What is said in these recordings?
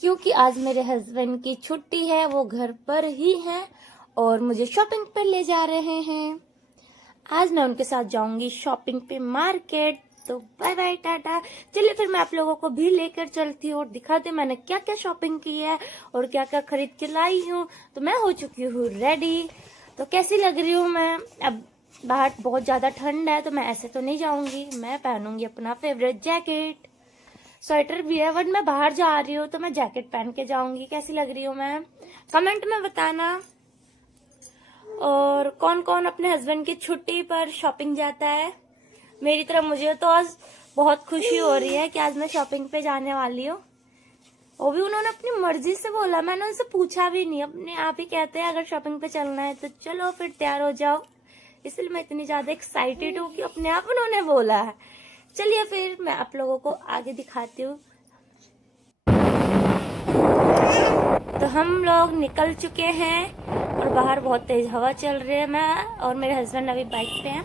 क्योंकि आज मेरे हस्बैंड की छुट्टी है, वो घर पर ही हैं और मुझे शॉपिंग पर ले जा रहे हैं। आज मैं उनके साथ जाऊंगी शॉपिंग पे मार्केट। तो बाय बाय टाटा। चलिए फिर मैं आप लोगों को भी लेकर चलती हूँ और दिखाती हूँ मैंने क्या क्या शॉपिंग की है और क्या क्या खरीद के लाई हूँ। तो मैं हो चुकी हूँ रेडी। तो कैसी लग रही हूँ मैं? अब बाहर बहुत ज्यादा ठंड है तो मैं ऐसे तो नहीं जाऊंगी, मैं पहनूंगी अपना फेवरेट जैकेट। स्वेटर भी है बट मैं बाहर जा रही हूँ तो मैं जैकेट पहन के जाऊंगी। कैसी लग रही हूँ मैं? कमेंट में बताना। और कौन कौन अपने हस्बैंड की छुट्टी पर शॉपिंग जाता है? मेरी तरह मुझे तो आज बहुत खुशी हो रही है कि आज मैं शॉपिंग पे जाने वाली हूँ। वो भी उन्होंने अपनी मर्जी से बोला, मैंने उनसे पूछा भी नहीं, अपने आप ही कहते हैं अगर शॉपिंग पे चलना है तो चलो फिर तैयार हो जाओ। इसलिए मैं इतनी ज्यादा एक्साइटेड हूँ कि अपने आप उन्होंने बोला है। चलिए फिर मैं आप लोगों को आगे दिखाती हूँ। तो हम लोग निकल चुके हैं और बाहर बहुत तेज हवा चल रही है। मैं और मेरे हस्बैंड अभी बाइक पे हैं,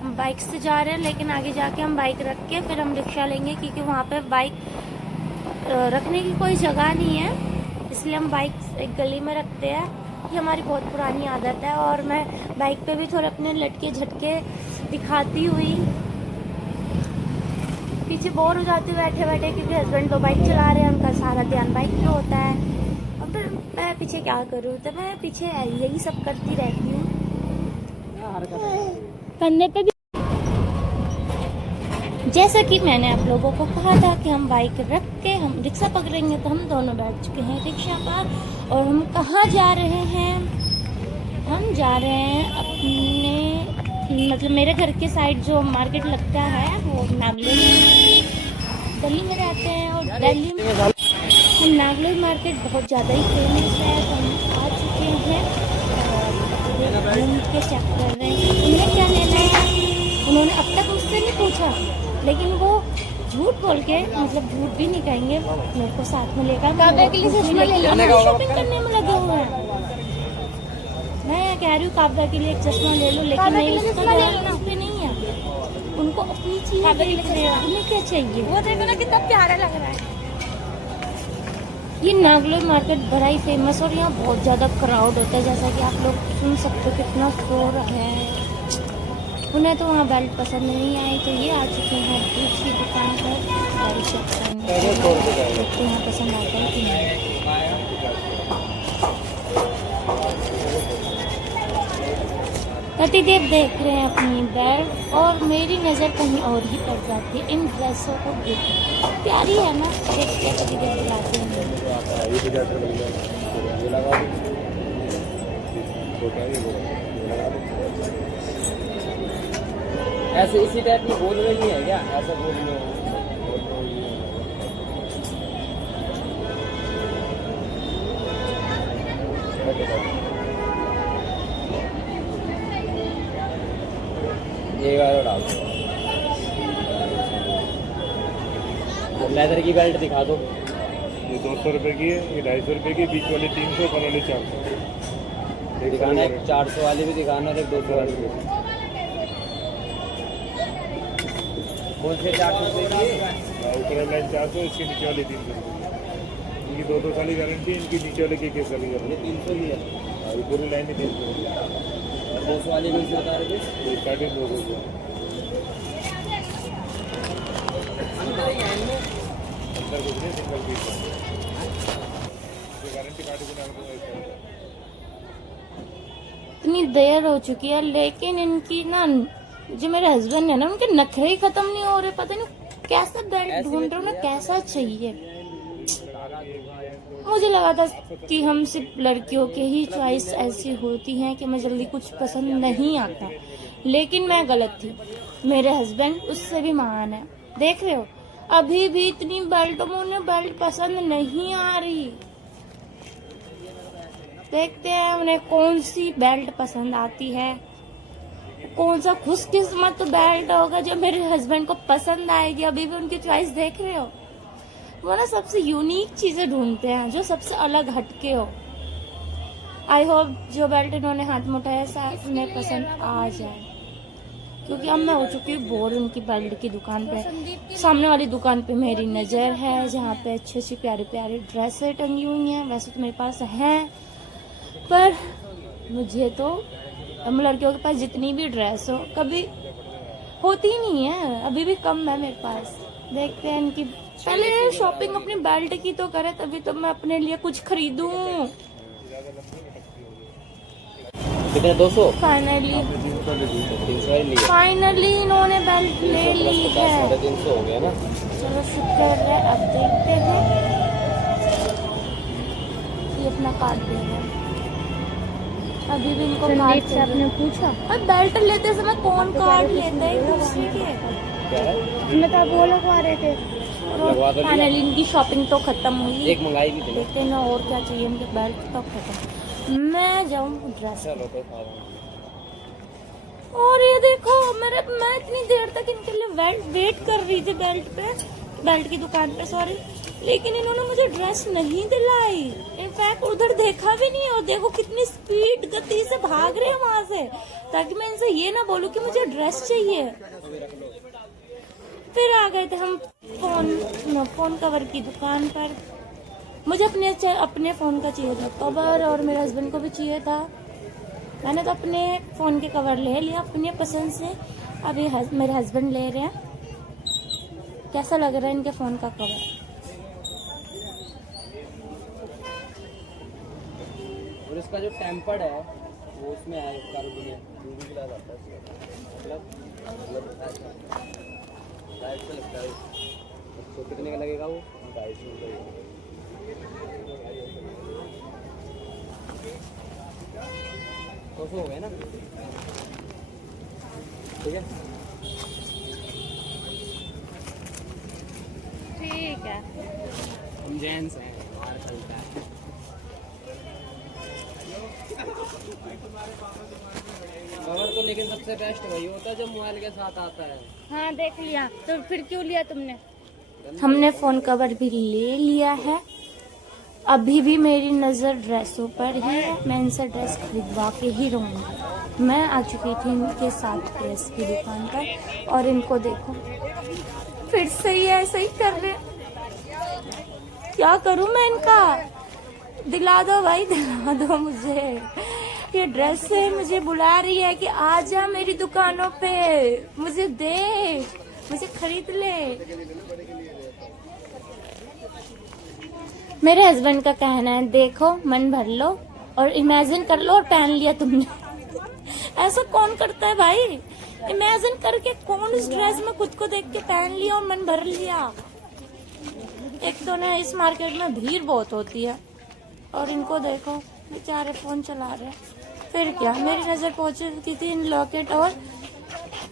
हम बाइक से जा रहे हैं, लेकिन आगे जाके हम बाइक रख के फिर हम रिक्शा लेंगे क्योंकि वहाँ पे बाइक रखने की कोई जगह नहीं है। इसलिए हम बाइक एक गली में रखते हैं। ये हमारी बहुत पुरानी आदत है। और मैं बाइक पे भी थोड़े अपने लटके झटके दिखाती हुई पीछे बोर हो जाती हूँ बैठे बैठे, क्योंकि हस्बैंड तो बाइक चला रहे हैं, उनका सारा ध्यान बाइक पे होता है। और फिर मैं पीछे क्या करूँ, तो मैं पीछे यही सब करती रहती हूँ। कंधे पे भी जैसा कि मैंने आप लोगों को कहा था कि हम बाइक रख के हम रिक्शा पकड़ेंगे, तो हम दोनों बैठ चुके हैं रिक्शा पर। और हम कहाँ जा रहे हैं? हम जा रहे हैं अपने मतलब मेरे घर के साइड जो मार्केट लगता है वो नागलोई दिल्ली में रहते हैं। और दिल्ली में हम नागलोई मार्केट बहुत ज़्यादा ही फेमस है, तो हम आ चुके हैं और घूम के चेक कर रहे हैं उन्हें क्या लेना है। उन्होंने अब तक मुझसे नहीं पूछा, लेकिन वो झूठ बोल के, मतलब झूठ भी नहीं कहेंगे, मेरे को साथ में लेकर शॉपिंग करने में लगे हुए हैं। मैं कह रही हूँ काव्या के लिए एक चश्मा ले लो, लेकिन नहीं, उसका ध्यान उस पे नहीं है। उनको अपनी चीज उन्हें क्या चाहिए, वो देखो ना कितना प्यारा लग रहा है। ये नागलोई मार्केट बड़ा ही फेमस और यहाँ बहुत ज्यादा क्राउड होता है, जैसा कि आप लोग सुन सकते हो कितना शोर है। उन्हें तो वहाँ बेल्ट पसंद नहीं आई तो ये आ चुके हैं दूसरी दुकान पर बेल्ट सेक्शन। देखते यहाँ पसंद आता है कि नहीं। पतिदेव देख रहे हैं अपनी बेल्ट और मेरी नज़र कहीं और ही पड़ जाती है इन ड्रेसों को देख। प्यारी है ना, देखते पतिदेव दिलाते हैं। ऐसे इसी टाइप में बोल रही है क्या? ऐसा बोल रहे हो? डाल लेदर की बेल्ट दिखा दो। ये 200 रुपए की है, ये 250 रुपए की, बीच वाली 300, ऊपर वाली 400 दिखाना। एक 400 वाली भी दिखाना और एक 200 वाली भी। कौन से 400 रुपए की? ऊपर वाली लाइन 400, इसके नीचे वाली 300 रुपए। इनकी 2 साल की गारंटी है, इनकी नीचे वाले की 1 साल की गारंटी। 300 ही है, ये पूरी लाइन ही 300 और 200 वाली भी बता रहे थे। स्टार्टिंग 200 रुपये। अंदर कुछ नहीं, सिंगल पीस है, गारंटी कार्ड के नाम। इतनी देर हो चुकी है, लेकिन इनकी ना, जो मेरे हस्बैंड है ना, उनके नखरे ही खत्म नहीं हो रहे। पता नहीं कैसा बेल्ट ढूंढ रहे हो ना, कैसा चाहिए। मुझे लगा था कि हम सिर्फ लड़कियों के ही चॉइस ऐसी होती हैं कि हमें जल्दी कुछ पसंद नहीं आता, लेकिन मैं गलत थी। मेरे हस्बैंड उससे भी महान है। देख रहे हो, अभी भी इतनी बेल्टों में उन्हें बेल्ट पसंद नहीं आ रही। देखते हैं उन्हें कौन सी बेल्ट पसंद आती है, कौन सा खुशकिस्मत बेल्ट होगा जो मेरे हस्बैंड को पसंद आएगी। अभी भी उनकी चॉइस देख रहे हो, वो ना सबसे यूनिक चीजें ढूंढते हैं जो सबसे अलग हटके हो। आई होप जो बेल्ट इन्होंने हाथ में उठाया उन्हें पसंद आ जाए, क्योंकि अब मैं हो चुकी हूँ बोर उनकी बेल्ट की दुकान पे। सामने वाली दुकान पे मेरी नज़र है जहाँ पे अच्छी अच्छी प्यारी प्यारी ड्रेसें टंगी हुई हैं। वैसे तो मेरे पास हैं, पर मुझे तो हम लड़कियों के पास जितनी भी ड्रेस हो कभी होती ही नहीं है, अभी भी कम है मेरे पास। देखते हैं इनकी, पहले शॉपिंग अपनी बेल्ट की तो करे तभी तो मैं अपने लिए कुछ खरीदूं। कितने 200? फाइनली 300 ही लिया। फाइनली इन्होंने बेल्ट ले ली है। 350 हो गया ना। चलो शुक्र है। अब देखते हैं, ये अपना कार्ड दे रहे हैं। अभी भी इनको कार्ड से आपने पूछा, अब बेल्ट लेते समय कौन कार्ड लेते हैं एक दूसरे के? क्या है? हमें तो वो लगवा रहे थे। लगवा तो लिया। फाइनली इनकी शॉपिंग तो खत्म हुई। एक मंगाई भी थी। देखते हैं ना और क्या चाहिए। इनके बेल्ट तो खत्म। मैं जाऊँ ड्रेस। चलो तो खा रहा हूँ। और ये देखो मैं इतनी देर तक इनके लिए वेट कर रही थी बेल्ट की दुकान पे, सॉरी, लेकिन इन्होंने मुझे ड्रेस नहीं दिलाई। इनफैक्ट उधर देखा भी नहीं। और देखो कितनी स्पीड गति से भाग रहे हैं वहां से, ताकि मैं इनसे ये ना बोलूं कि मुझे ड्रेस चाहिए। फिर आ गए थे हम फोन कवर की दुकान पर। मुझे अपने फोन का चाहिए था कवर, और मेरे हस्बैंड को भी चाहिए था। मैंने तो अपने फोन के कवर ले लिया अपनी पसंद से। अभी मेरे हस्बैंड ले रहे हैं। कैसा लग रहा है इनके फोन का कवर? और इसका जो टेम्पर्ड है वो उसमें है, कार्बन आता है, मतलब लाइट से लगता है। तो कितने का लगेगा वो? 250 लगेगा। तो हो गया ना, ठीक है। ठीक है, हम जेंट्स हैं, हमारा चलता है। कवर तो लेकिन सबसे बेस्ट वही होता है जो मोबाइल के साथ आता है। हाँ देख लिया, तो फिर क्यों लिया तुमने? हमने फोन कवर भी ले लिया है। अभी भी मेरी नज़र ड्रेसों पर ही है। मैं इनसे ड्रेस खरीदवा के ही रहूँगी। मैं आ चुकी थी इनके साथ ड्रेस की दुकान पर, और इनको देखो फिर से ही ऐसा ही कर रहे। क्या करूँ मैं इनका? दिला दो भाई, दिला दो मुझे। ये ड्रेस से मुझे बुला रही है कि आ जा मेरी दुकानों पे, मुझे दे, मुझे खरीद ले। मेरे हस्बैंड का कहना है देखो मन भर लो और इमेजिन कर लो, और पहन लिया तुमने। ऐसा कौन करता है भाई? इमेजिन करके कौन इस ड्रेस में खुद को देख के पहन लिया और मन भर लिया। एक तो ना इस मार्केट में भीड़ बहुत होती है, और इनको देखो बेचारे फोन चला रहे। फिर क्या, मेरी नजर पहुंची थी इन लॉकेट और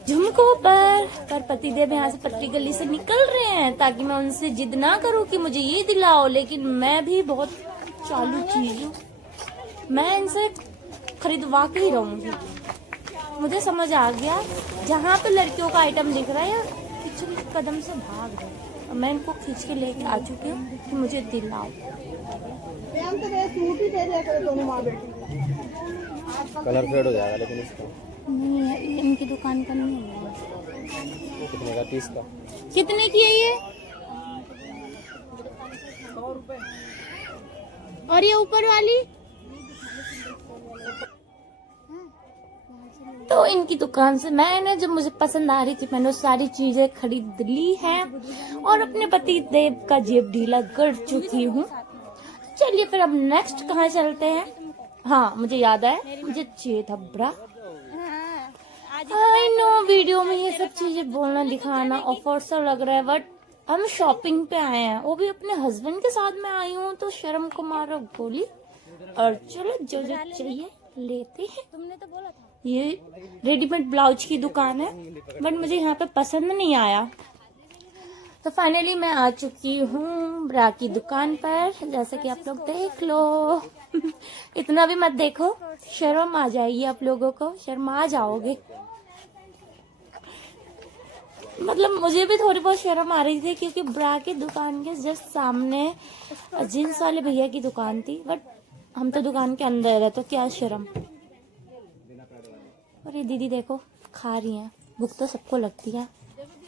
झुमकों पर पतिदेव यहाँ से पतली गली से निकल रहे हैं, ताकि मैं उनसे जिद ना करूं कि मुझे ये दिलाओ। लेकिन मैं भी बहुत चालू चीज हूँ, मैं इनसे खरीदवा के ही रहूंगी। मुझे समझ आ गया, जहाँ पे लड़कियों का आइटम दिख रहा है पिछले कदम से भाग रहे हैं। मैं इनको खींच के लेके आ चुकी हूँ कि मुझे दिलाओ। कलर फेड हो जाएगा लेकिन इसका नहीं है, इनकी दुकान का नहीं है। कितने का? 30 का। कितने की है ये? 100 रुपए। और ये ऊपर वाली? तो इनकी दुकान से मैंने जब मुझे पसंद आ रही थी, मैंने सारी चीजें खरीद ली हैं और अपने पति देव का जेब ढीला कर चुकी हूँ। चलिए फिर अब नेक्स्ट कहाँ चलते हैं? हाँ मुझे याद है, मुझे चाहिए था ब्रा। आई नो वीडियो में ये सब चीजें बोलना दिखाना ऑफर सा लग रहा है, बट हम शॉपिंग पे आए हैं, वो भी अपने हस्बैंड के साथ में आई हूँ, तो शर्म को मारो गोली। और चलो जो जो चाहिए लेते हैं। तुमने तो बोला था ये रेडीमेड ब्लाउज की दुकान है, बट मुझे यहाँ पे पसंद नहीं आया। तो फाइनली मैं आ चुकी हूँ ब्रा की दुकान पर, जैसे कि आप लोग देख लो। इतना भी मत देखो, शर्म आ जाएगी आप लोगों को, शर्मा जाओगे। मतलब मुझे भी थोड़ी बहुत शर्म आ रही थी, क्योंकि ब्रा की दुकान के जस्ट सामने जींस वाले भैया की दुकान थी, बट हम तो दुकान के अंदर है, तो क्या शर्म। और ये दीदी देखो खा रही हैं। भूख तो सबको लगती है,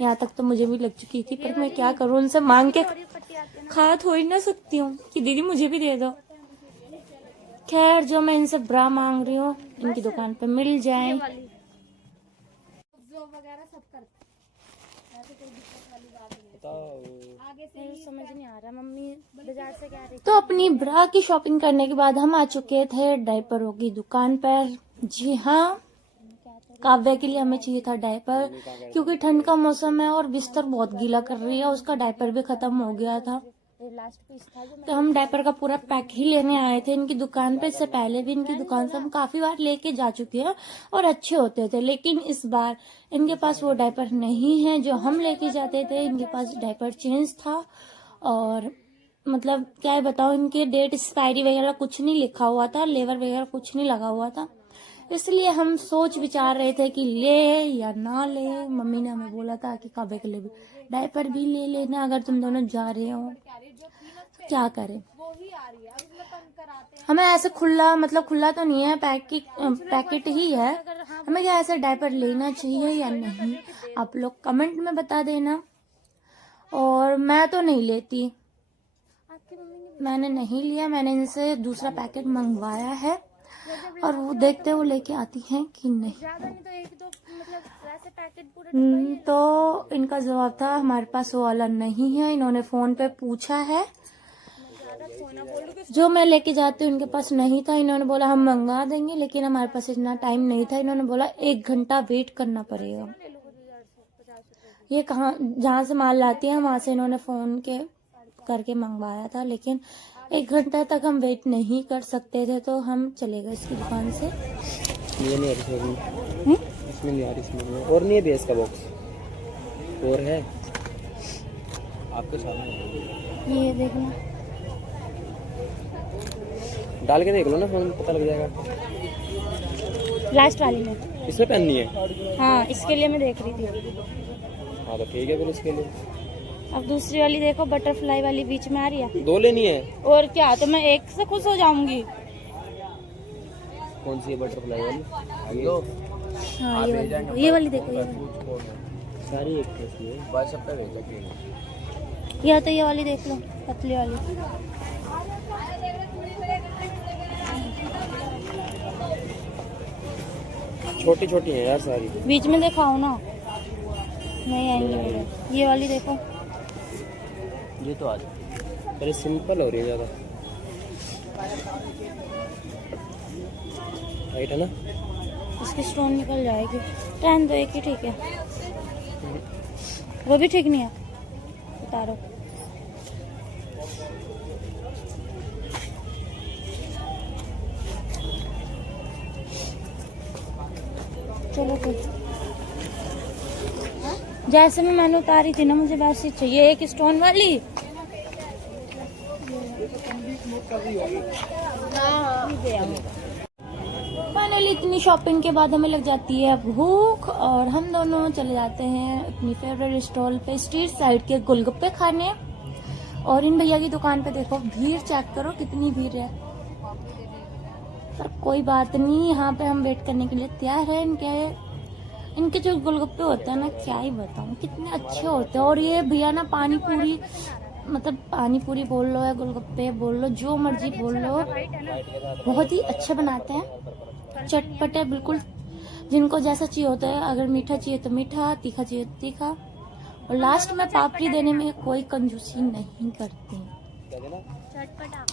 यहाँ तक तो मुझे भी लग चुकी थी, पर मैं क्या करूँ, उनसे मांग के खा थोड़ी ना सकती हूँ कि दीदी मुझे भी दे दो। खैर, जो मैं इनसे ब्रा मांग रही हूँ इनकी दुकान पे मिल जाए। समझ नहीं आ रहा मम्मी बाजार से क्या रही। तो अपनी ब्रा की शॉपिंग करने के बाद हम आ चुके थे डायपरों की दुकान पर। जी हाँ, काव्या के लिए हमें चाहिए था डायपर, क्योंकि ठंड का मौसम है और बिस्तर बहुत गीला कर रही है, उसका डायपर भी खत्म हो गया था। तो हम डायपर का पूरा पैक ही लेने आए थे इनकी दुकान पे। इससे पहले भी इनकी दुकान से हम काफी बार लेके जा चुके हैं और अच्छे होते थे, लेकिन इस बार इनके पास वो डायपर नहीं है जो हम लेके जाते थे। इनके पास डायपर चेंज था और मतलब क्या बताओ, इनके डेट एक्सपायरी वगैरह कुछ नहीं लिखा हुआ था, लेबर वगैरह कुछ नहीं लगा हुआ था। इसलिए हम सोच विचार रहे थे कि ले या ना ले। मम्मी ने हमें बोला था कि काव्या के लिए भी डायपर भी ले लेना अगर तुम दोनों जा रहे हो। तो क्या करें, हमें ऐसे खुला, मतलब खुला तो नहीं है, पैकेट ही है। हमें क्या ऐसे डायपर लेना चाहिए या नहीं, आप लोग कमेंट में बता देना। और मैं तो नहीं लेती, मैंने नहीं लिया, मैंने इनसे दूसरा पैकेट मंगवाया है और वो देखते वो लेके आती हैं कि नहीं। तो इनका जवाब था हमारे पास वो वाला नहीं है। इन्होंने फोन पे पूछा है, जो मैं लेके जाती हूँ उनके पास नहीं था। इन्होंने बोला हम मंगवा देंगे, लेकिन हमारे पास इतना टाइम नहीं था। इन्होंने बोला 1 घंटा वेट करना पड़ेगा। ये कहाँ, जहाँ से माल लाती है वहां से इन्होंने फोन के करके मंगवाया था, लेकिन 1 घंटा तक हम वेट नहीं कर सकते थे, तो हम चले गए इसकी दुकान से। ये नहीं आ रही, इसमें नहीं आ रही, इसमें और नहीं है बेस का बॉक्स और है आपके सामने, ये देखना, डाल के देख लो ना, फोन पता लग जाएगा। लास्ट वाली में इसमें पेन नहीं है। हाँ, इसके लिए मैं देख रही थी। हाँ तो ठीक है फिर उसके लिए। अब दूसरी वाली देखो, बटरफ्लाई वाली बीच में आ रही है। 2 लेनी है और क्या, तो मैं एक से खुश हो जाऊंगी। कौन सी है बटरफ्लाई वाली? लो हाँ, ये वाली देखो, ये वाली। सारी एक है, व्हाट्सएप पे भेज दो। या तो ये वाली देख लो, पतली वाली। छोटी छोटी है यार सारी, बीच में दिखाओ ना, नहीं आएंगे। ये वाली देखो, ये तो आज अरे सिंपल हो रही है ज्यादा, राइट है ना। इसकी स्टोन निकल जाएगी, रहने दो, एक ही ठीक है। वो भी ठीक नहीं है, उतारो। चलो फिर, जैसे में मैंने उतारी थी ना, मुझे वैसी चाहिए, एक स्टोन वाली। फाइनली इतनी शॉपिंग के बाद हमें लग जाती है भूख और हम दोनों चले जाते हैं अपनी फेवरेट स्टॉल पे, स्ट्रीट साइड के गोलगप्पे खाने। और इन भैया की दुकान पे देखो, भीड़ चेक करो कितनी भीड़ है, पर कोई बात नहीं, यहाँ पे हम वेट करने के लिए तैयार है। इनके जो गोलगप्पे होते हैं ना, क्या ही बताऊं, कितने अच्छे होते हैं। और ये भैया ना पानी पूरी, मतलब पानी पूरी बोल लो या गोलगप्पे बोल लो, जो मर्जी बोल लो, बहुत ही अच्छे बनाते हैं, चटपटे बिल्कुल, जिनको जैसा चाहिए होता है। अगर मीठा चाहिए तो मीठा, तीखा चाहिए तो तीखा, और लास्ट में पापड़ी देने में कोई कंजूसी नहीं करते। चटपटा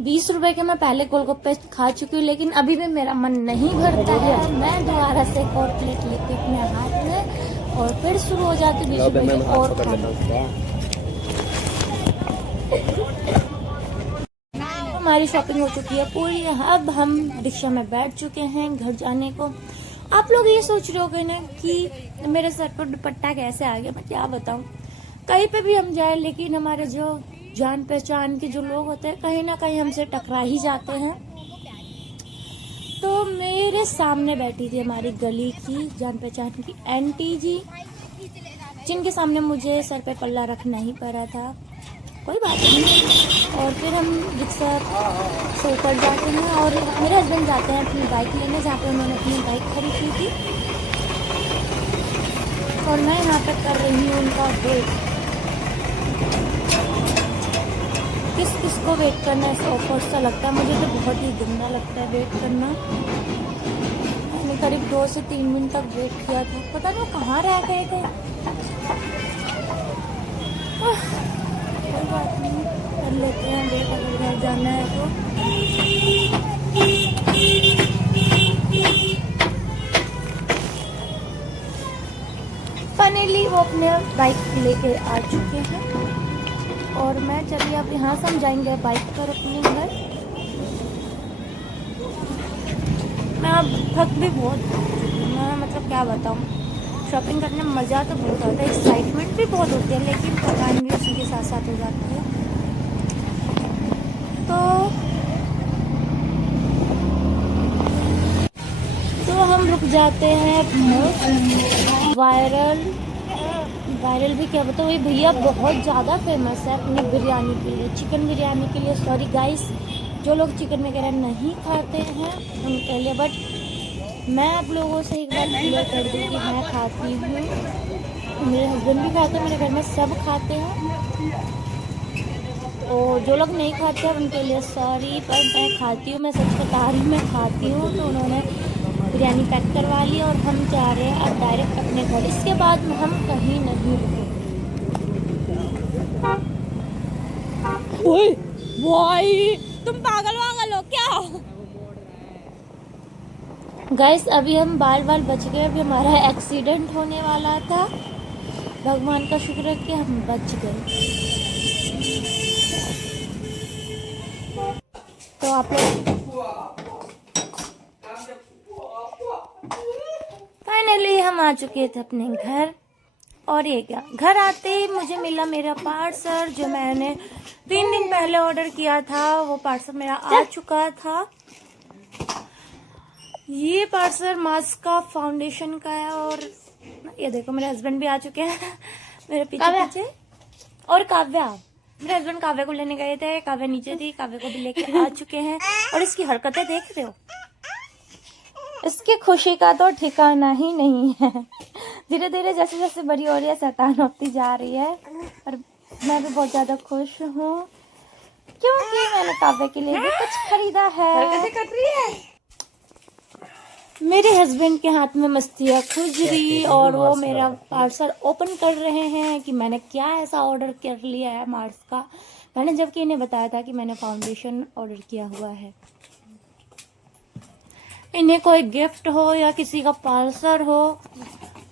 20 रुपए के मैं पहले गोलगप्पे खा चुकी हूँ, लेकिन अभी भी मेरा मन नहीं भरता है। मैं दोबारा से एक और प्लेट लेती हूँ अपने हाथ में और फिर शुरू हो जाती 20 रुपए की और हमारी शॉपिंग हो चुकी है पूरी। अब हम रिक्शा में बैठ चुके हैं घर जाने को। आप लोग ये सोच रहे होगे ना कि मेरे सर पर दुपट्टा कैसे आ गया। मैं क्या बताऊं, कहीं पे भी हम जाए, लेकिन हमारे जो जान पहचान के जो लोग होते हैं कहीं ना कहीं हमसे टकरा ही जाते हैं। तो मेरे सामने बैठी थी हमारी गली की जान पहचान की आंटी जी, जिनके सामने मुझे सर पे पल्ला रखना ही पड़ा था। कोई बात नहीं। और फिर हम रिक्शा से ऊपर जाते हैं और मेरे हस्बैंड जाते हैं अपनी बाइक लेने, जहाँ पे उन्होंने अपनी बाइक खरीदी थी। और मैं यहाँ पे कर रही हूँ उनका वेट। किस किस को वेट करना ऐसा ऑफर सा लगता है, मुझे तो बहुत ही गंदा लगता है वेट करना। मैंने करीब 2 से 3 दिन तक वेट किया था, पता नहीं कहाँ रह गए थे। कोई बात नहीं, कर लेते हैं वेट, अगर घर जाना है तो। फाइनली वो अपने बाइक लेके आ चुके हैं और मैं चलिए अब यहाँ से हम जाएंगे बाइक पर अपने घर। मैं अब थक भी बहुत चुकी हूँ, मैं मतलब क्या बताऊँ। शॉपिंग करने में मज़ा तो बहुत आता है, एक्साइटमेंट भी बहुत होती है, लेकिन थकान भी उसी के साथ साथ हो जाती है। तो हम रुक जाते हैं वायरल भी क्या बताओ, ये भैया बहुत ज़्यादा फेमस है अपनी बिरयानी के लिए, चिकन बिरयानी के लिए। सॉरी गाइस, जो लोग चिकन वगैरह नहीं खाते हैं उनके लिए, बट मैं आप लोगों से एक बार क्लियर कर दूँ कि मैं खाती हूँ, मेरे हस्बैंड भी खाते हैं, मेरे घर में सब खाते हैं। और जो लोग नहीं खाते हैं उनके लिए सॉरी, पर मैं खाती हूँ, मैं सच बता रही हूँ, मैं खाती हूँ। तो उन्होंने बिरयानी पैक करवा ली और हम जा रहे हैं अब डायरेक्ट अपने घर। इसके बाद हम कहीं नहीं रुकेंगे। भाई तुम पागल वागल हो क्या? गाइस अभी हम बाल बच गए, अभी हमारा एक्सीडेंट होने वाला था, भगवान का शुक्र है कि हम बच गए। तो आप लोग फाइनली हम आ चुके थे अपने घर। और ये क्या, घर आते ही मुझे मिला मेरा पार्सल जो मैंने 3 दिन पहले ऑर्डर किया था, वो पार्सल मेरा आ चुका था। ये पार्सल मास्क का फाउंडेशन का है और ये देखो मेरे हस्बैंड भी आ चुके हैं मेरे पीछे। और काव्या, मेरे हस्बैंड काव्या को लेने गए थे, काव्या नीचे थी, काव्या को भी लेके आ चुके हैं। और इसकी हरकतें देख रहे हो, इसकी खुशी का तो ठिकाना ही नहीं है। धीरे धीरे जैसे जैसे बड़ी हो रही है, शैतान होती जा रही है। और मैं भी बहुत ज्यादा खुश हूँ क्योंकि मैंने काव्या के लिए भी कुछ खरीदा है। हरकतें कर रही है। मेरे हस्बैंड के हाथ में मस्तियाँ खुजरी और वो मेरा पार्सल ओपन कर रहे हैं कि मैंने क्या ऐसा ऑर्डर कर लिया है मास्क का। मैंने जबकि इन्हें बताया था कि मैंने फाउंडेशन ऑर्डर किया हुआ है। इन्हें कोई गिफ्ट हो या किसी का पार्सल हो,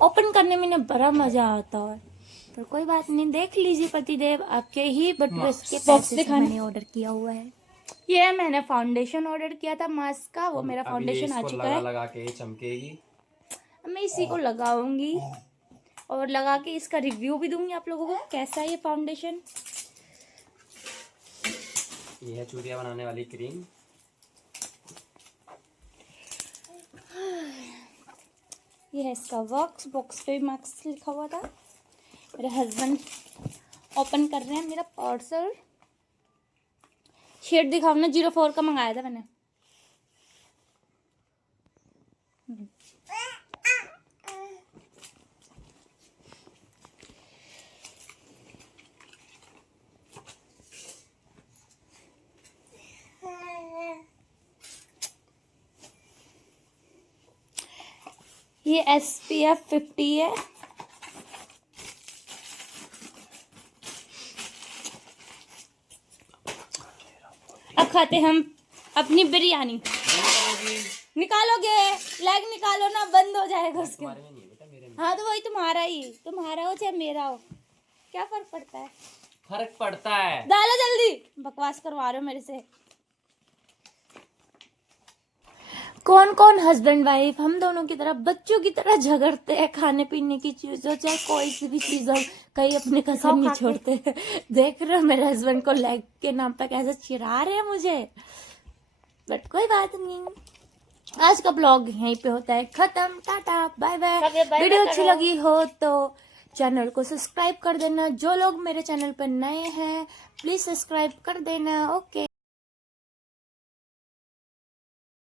ओपन करने में इन्हें बड़ा मजा आता है। पर कोई बात नहीं, देख लीजिए पतिदेव आपके ही बटुए के पैसे से मैंने ऑर्डर किया हुआ है। ये मैंने फाउंडेशन ऑर्डर किया था मास्क का, वो मेरा फाउंडेशन आ चुका है। लगा के चमकेगी, मैं इसी को लगाऊंगी और लगा के इसका रिव्यू भी दूंगी आप लोगों को कैसा है ये फाउंडेशन। ये है चूड़ियां बनाने वाली क्रीम। ये है इसका बॉक्स पे भी मार्क्स लिखा हुआ था। मेरे हस्बैंड ओपन कर रहे हैं मेरा पार्सल। शेड दिखाओ ना, 04 का मंगाया था मैंने। ये SPF 50 है। अब खाते हम अपनी बिरयानी। निकालोगे लेग निकालो ना, बंद हो जाएगा उसके। हाँ तो वही तुम्हारा ही, तुम्हारा हो चाहे मेरा हो, क्या फर्क पड़ता है? फर्क पड़ता है। डालो जल्दी, बकवास करवा रहे हो मेरे से। कौन कौन हस्बैंड वाइफ हम दोनों की तरह बच्चों की तरह झगड़ते हैं खाने पीने की चीजों, चाहे कोई सी भी चीज हो, कहीं अपने कसम नहीं छोड़ते। देख रहे हो मेरे हस्बैंड को लेग के नाम पर कैसे चिढ़ा रहे हैं मुझे, बट कोई बात नहीं। आज का ब्लॉग यहीं पे होता है खत्म। Tata bye bye. वीडियो अच्छी लगी हो तो चैनल को सब्सक्राइब कर देना। जो लोग मेरे चैनल पर नए हैं प्लीज़ सब्सक्राइब कर देना। ओके।